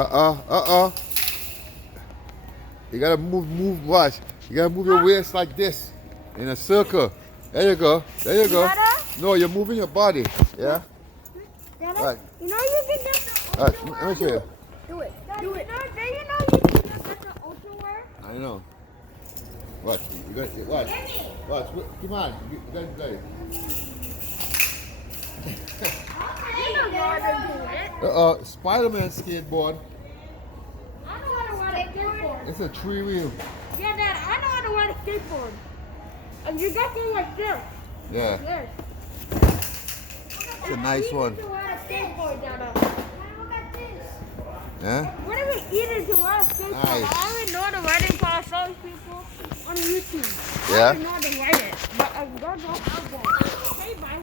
Uh-uh. You gotta move, watch. You gotta move your waist like this. In a circle. There you go. There you go. No, you're moving your body. Yeah? Right. You know you can get the Alright, let me show you. Do it. Do it. Do you know you can get the ultra wear? I know. Watch. You got it. Watch. Watch. Come on. You got it. You don't know how to do it. Spider-Man skateboard. I know how to ride a skateboard. It's a 3-wheel. Yeah, Dad, I know how to ride a skateboard. And you got to like this. Yeah. This. It's a nice one. To ride a skateboard, Dada. Look at this. Yeah? What are we eating to ride a skateboard? Nice. I only know the riding class some people on YouTube. Yeah? I don't know how to ride it, but I don't know how to. Okay, bye.